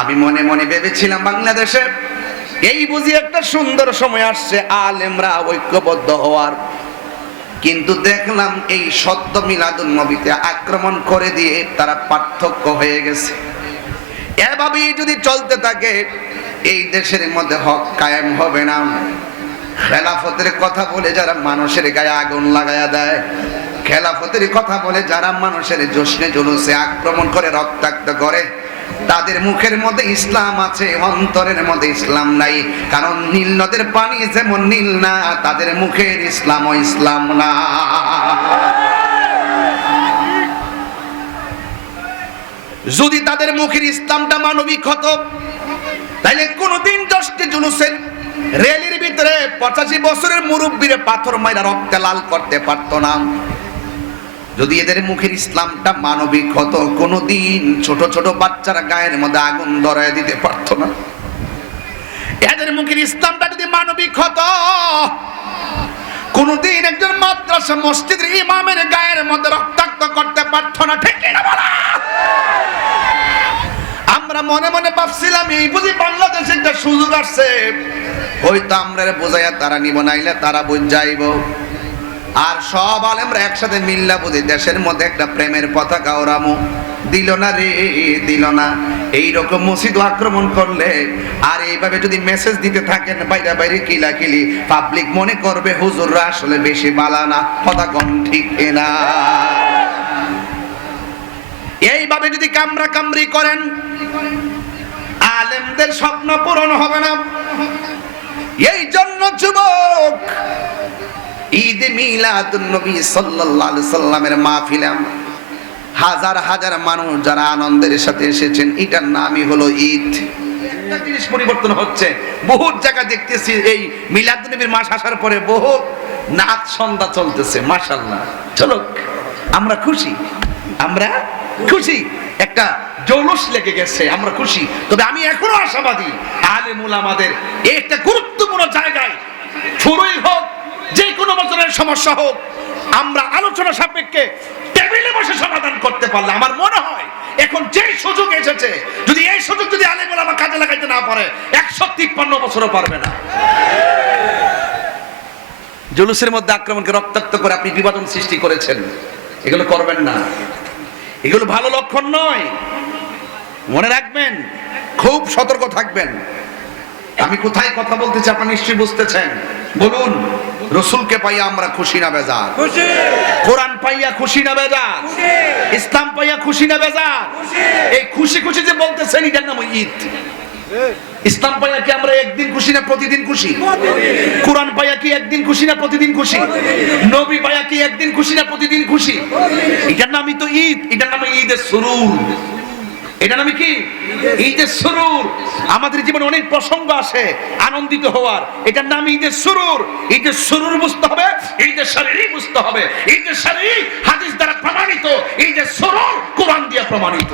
আমি মনে মনে ভেবেছিলাম বাংলাদেশে এই বুঝি একটা সুন্দর সময় আসছে আলেমরা ঐক্যবদ্ধ হওয়ার, কিন্তু দেখলাম এই সত্য মিলাদুন নবীতে আক্রমণ করে দিয়ে তারা পার্থক্য হয়ে গেছে। এভাবেই যদি চলতে থাকে এই দেশের মধ্যে হক কায়েম হবে না। খেলাফতের কথা বলে যারা মানুষের গায়ে আগুন লাগায়া দেয়, খেলাফতের কথা বলে যারা মানুষের জশ্নে জুলুসে আক্রমণ করে রক্তাক্ত করে, তাদের মুখের মধ্যে ইসলাম আছে, অন্তরের মধ্যে ইসলাম নাই। কারণ নীল নদের পানি যেমন নীল না, তাদের মুখের ইসলামও ইসলাম না। যদি তাদের মুখের ইসলামটা মানবিক হতো, তাইলে কোনদিন জশ্নে জুলুসের রেলের ভিতরে 85 বছরের মুরব্বীরে পাথর মাইরা রক্তে লাল করতে পারতো না। যদি এদের মুখের ইসলামটা মানবিক হতো, কোনদিন ছোট ছোট বাচ্চারা গায়ের মধ্যে আগুন ধরায় দিতে পারতো না। এদের মুখের ইসলামটা যদি মানবিক হতো, কোনদিন একজন মাদ্রাসা মসজিদের ইমামের গায়ের মধ্যে রক্তাক্ত করতে পারতো না। ঠিক না বলা? আমরা মনে মনে ভাবছিলাম এই বুঝি বাংলাদেশে একটা সুযোগ আসছে, হয়তো আমরা বোঝাইয়া তারা নিব, নাইলে তারা বুঝ যাইব। আর সব আলেমরা একসাথে মিল্লা বুঝি দেশের মধ্যে একটা প্রেমের পতাকা ওরামু। দিল না রে, দিল না। এইরকম মসজিদ আক্রমণ করলে আর এইভাবে যদি মেসেজ দিতে থাকেন বাইরে বাইরে কিলাকিলি, পাবলিক মনে করবে হুজুররা আসলে বেশি বালানা। কথা কোন ঠিক না? এইভাবে যদি কামরা কামরি করেন, আলেমদের স্বপ্ন পূরণ হবে না। এই জন্য যুবক, ঈদ মিলাদুন নবী সাল্লাল্লাহু আলাইহি সাল্লামের মাহফিলে হাজার হাজার মানুষ যারা আনন্দের সাথে এসেছেন, এটার নামই হলো ঈদ। একটা জিনিস পরিবর্তন হচ্ছে, বহুত জায়গা দেখতেছি এই মিলাদুন নবীর মাস আসার পরে বহুত নাচ সন্ধ্যা চলতেছে। মাশাআল্লাহ, চলো আমরা খুশি, আমরা খুশি, একটা জৌলুস লেগে গেছে, আমরা খুশি। তবে আমি এখনো আশাবাদী, আলেম উলামাদের একটা গুরুত্বপূর্ণ জায়গায় শুরুই হোক, যে কোনো বছরের সমস্যা হোক, আমরা আলোচনা সাপেক্ষে টেবিলে বসে সমাধান করতে পারলে আমার মনে হয় এখন যে সুযোগ এসেছে, যদি এই সুযোগ যদি আলেম উলামা কাজে লাগাইতে না পারে, 153 বছরও পারবে না। জুলুসের মধ্যে আক্রমণকে রক্তাক্ত করে আপনি বিভাজন সৃষ্টি করেছেন, এগুলো করবেন না। এগুলো ভালো লক্ষণ নয়, মনে রাখবেন, খুব সতর্ক থাকবেন। আমি কোথায় কথা বলতেছি আপনারা নিশ্চয়ই বুঝতেছেন। বলুন, রাসূলকে পাইয়া আমরা খুশি না বেজার? খুশি। কোরআন পাইয়া খুশি না বেজার? খুশি। ইসলাম পাইয়া খুশি না বেজার? খুশি। এই খুশি খুশি যে বলতেছেন, এটার নাম ঈদ। ইসলাম পাইয়া কি আমরা একদিন খুশি না প্রতিদিন খুশি? কোরআন পাইয়া কি একদিন খুশি না প্রতিদিন খুশি? নবী পাইয়া কি একদিন খুশি না প্রতিদিন খুশি? এটার নামই তো ঈদ। এটার নাম ঈদের সুরুর। এটা নামে কি? ঈদের সুরুর। আমাদের জীবনে অনেক প্রসঙ্গ আসে আনন্দিত হওয়ার, এটার নাম ঈদের সুরুর। ঈদের সুরুর বুঝতে হবে, ঈদের শারীরিক বুঝতে হবে। ঈদের শারীরিক হাদিস দ্বারা প্রমাণিত, ঈদের সুরুর কোরআন দিয়ে প্রমাণিত।